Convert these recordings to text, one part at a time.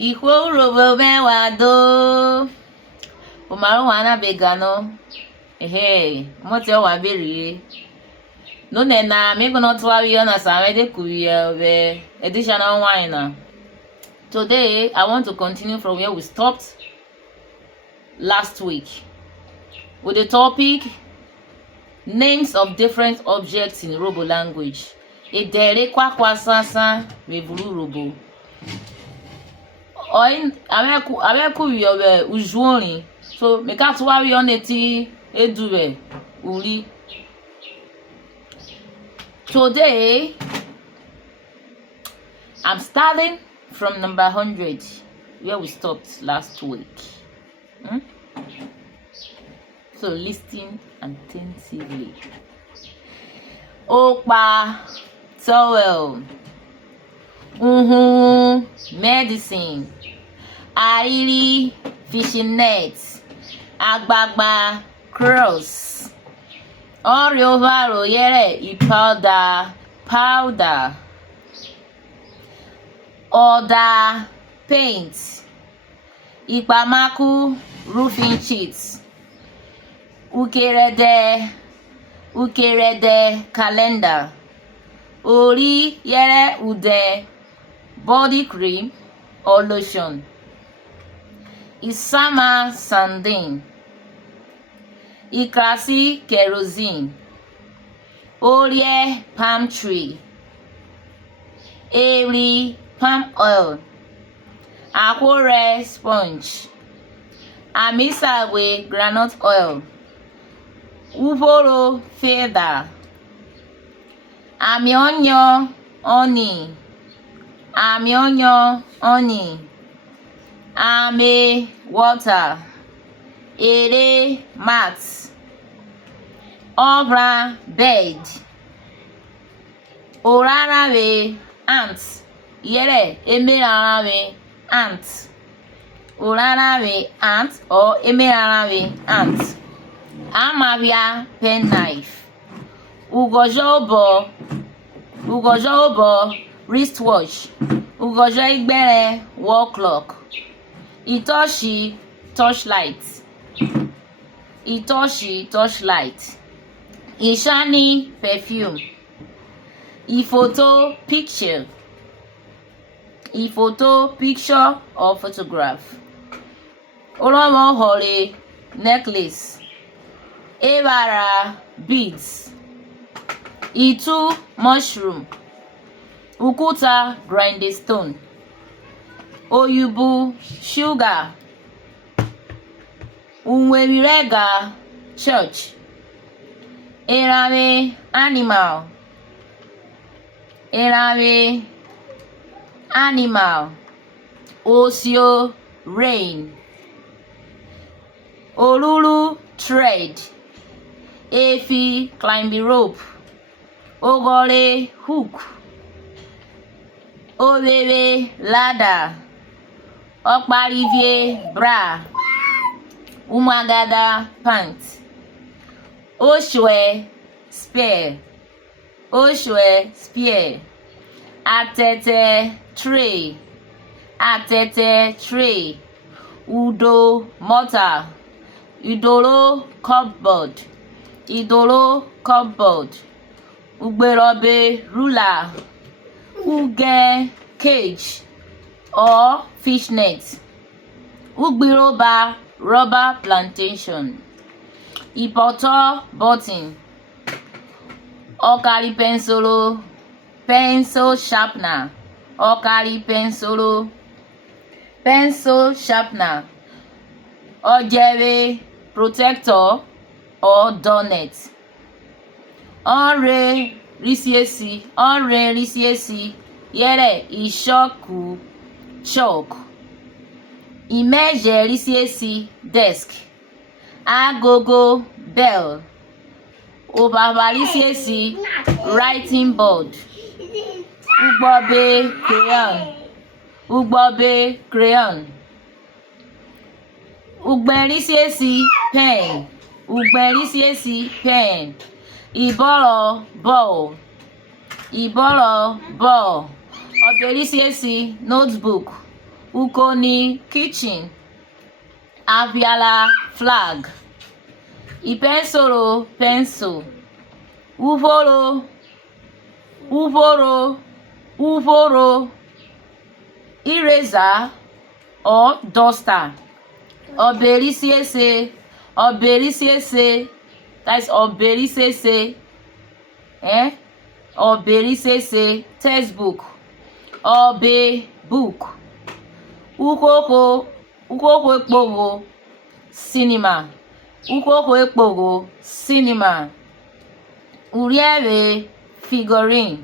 Urhobo mewado. Umaru wana begano. Ehe, mote wa beri. No nena, me gonna try you na samede kuya be additional wine. Today, I want to continue from where we stopped last week with the topic names of different objects in Urhobo language. Ekuakua Sasan Urhobo. Ameku yobe Uhuvwun. So me can't worry on it edure uri. Today I'm starting from number 100 where we stopped last week. So listen attentively. Okpa towel. Medicine. Ariri fishing net. Agbagba cross. Rhe-opharo powder. Order paint. Ikpamaku roofing sheets. Ukere calendar. Orie body cream or lotion. Isama Sardine. Ikrasi Kerosine. Orie palm tree. Evwri palm oil. Ahworhe sponge. Ame-Isaghwe groundnut oil. Uphoron feather. Ame-O honey. Ame water. Mat. Phran bed. Oraranvwe ant. Ame-Isaghwe ant. Oraranvwe ant or Ame-Isaghwe ant. Amaphia pen knife. jo-obo wristwatch. Igbe wall clock. Torchlight. Ishani perfume. Ifoto picture or photograph. Orhobo necklace. Evwri beads. Mushroom. Ukuta grinding stone. Oyubu sugar. Unwerega church. Animal. Osio rain. Olulu thread. Efi climbing rope. Ogore hook. Orie ladder. Okpa bra. Umagada pants. Oshwe spear. Atete tray. Udo mortar. Idolo cupboard. Ugberobe ruler. Uge cage or fish net. Ugbiroba rubber plantation. Ifoto button. Okari pencil sharpener. Pencil sharpener. Ojere protector or donut. Orie risiesi. Ishoku chalk. Imeje risiesi desk. Agogo bell. Obaba risiesi writing board. Ugbobe crayon. Ugberisiesi pen. Iboro ball. Oberisiesi notebook Ukoni kitchen. Aviala flag. Ipensoro pencil. Uhuvwun. Uhuvwun. Eraser or duster. Oberisese. That's oberisese. Oberisese textbook. Obe book. Ukoko ekpogo cinema. Ukoko ekpogo cinema. Orie figurine.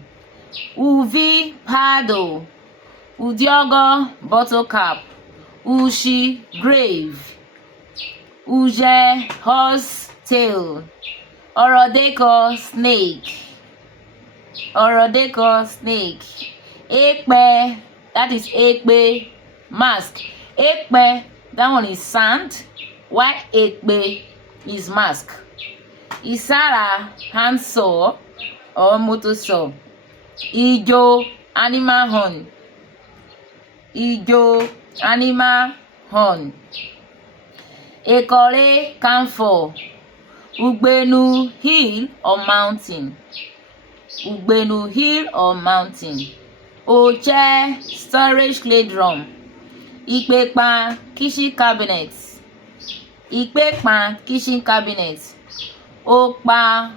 Uvi paddle. Udiogo bottle cap. Ushi grave. Uje horse tail. Orodeko snake. Ekpe, that is Igbe mask. Ekpe, that one is sand, while Igbe is mask. Isara, hand saw or motor saw. Ugho, animal horn. Ekore, camphor. Ugbenu, hill or mountain. Oche, storage clay drum. Ikpekpa, kitchen cabinet. Okpa,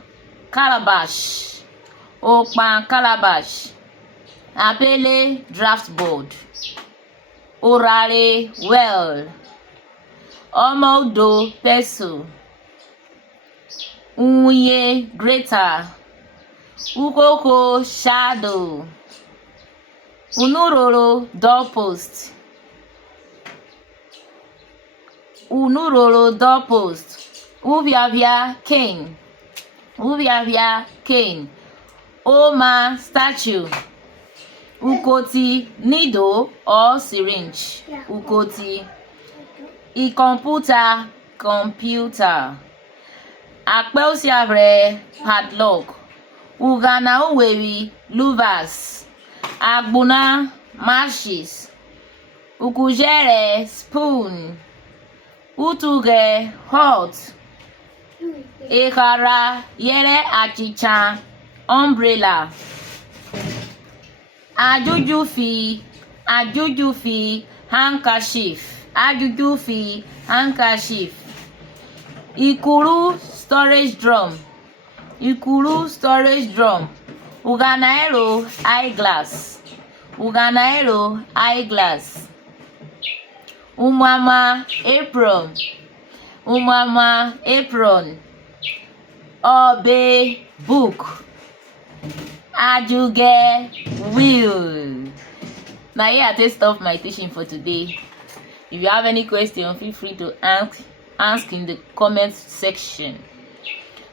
calabash. Apele, draft board. Orare, well. Omodo, pestle. Unye, grater. Ukoko, shadow. Unuroro, doorpost. Uviavia, cane. Oma, statue. Ukoti, needle or syringe. Ukoti. Computer. Akpeosiavre, padlock. Uganaoweri, louvers. Agbuna, matches. Ukujere, spoon. Utuge, hot. Ekara, yere achicha, umbrella. Ajujufi, handkerchief. Ikuru, storage drum. Uganaero, eyeglass. Umama, apron. Obe, book. Ajuge, wheel. Now here I take stop my teaching for today. If you have any question, feel free to ask in the comment section.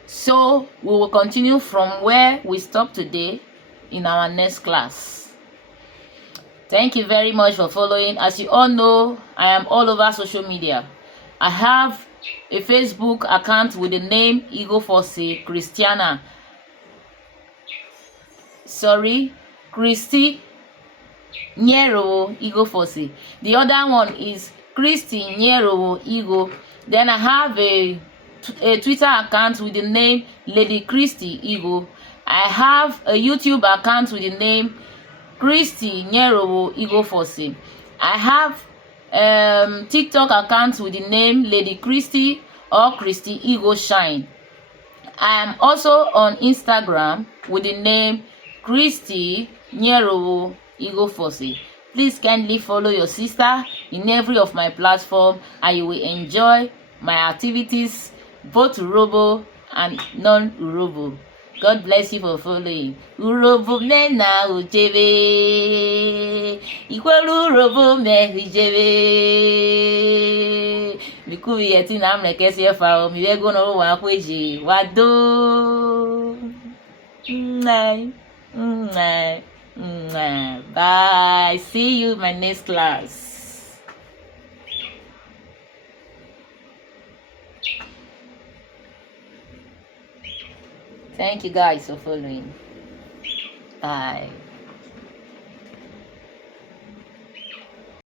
So we will continue from where we stopped today in our next class. Thank you very much for following. As you all know, I am all over social media. I have a Facebook account with the name Christy Nyero Igofose. The other one is Christy Nyero Igho. Then I have a Twitter account with the name Lady Christy Igho. I have a YouTube account with the name Christy Nyero Igofose. I have TikTok account with the name Lady Christy or Christy Igho Shine. I am also on Instagram with the name Christy Nyero Igofose. Please kindly follow your sister in every of my platform and you will enjoy my activities, both Urhobo and non-Urhobo. God bless you for following. Urhobo me na ujebe. Ikwelu Urhobo me ujebe. Mikubi yeti na mlekesi efa mi wego no wa kweji wado. Bye. See you in my next class. Thank you guys for following. Bye.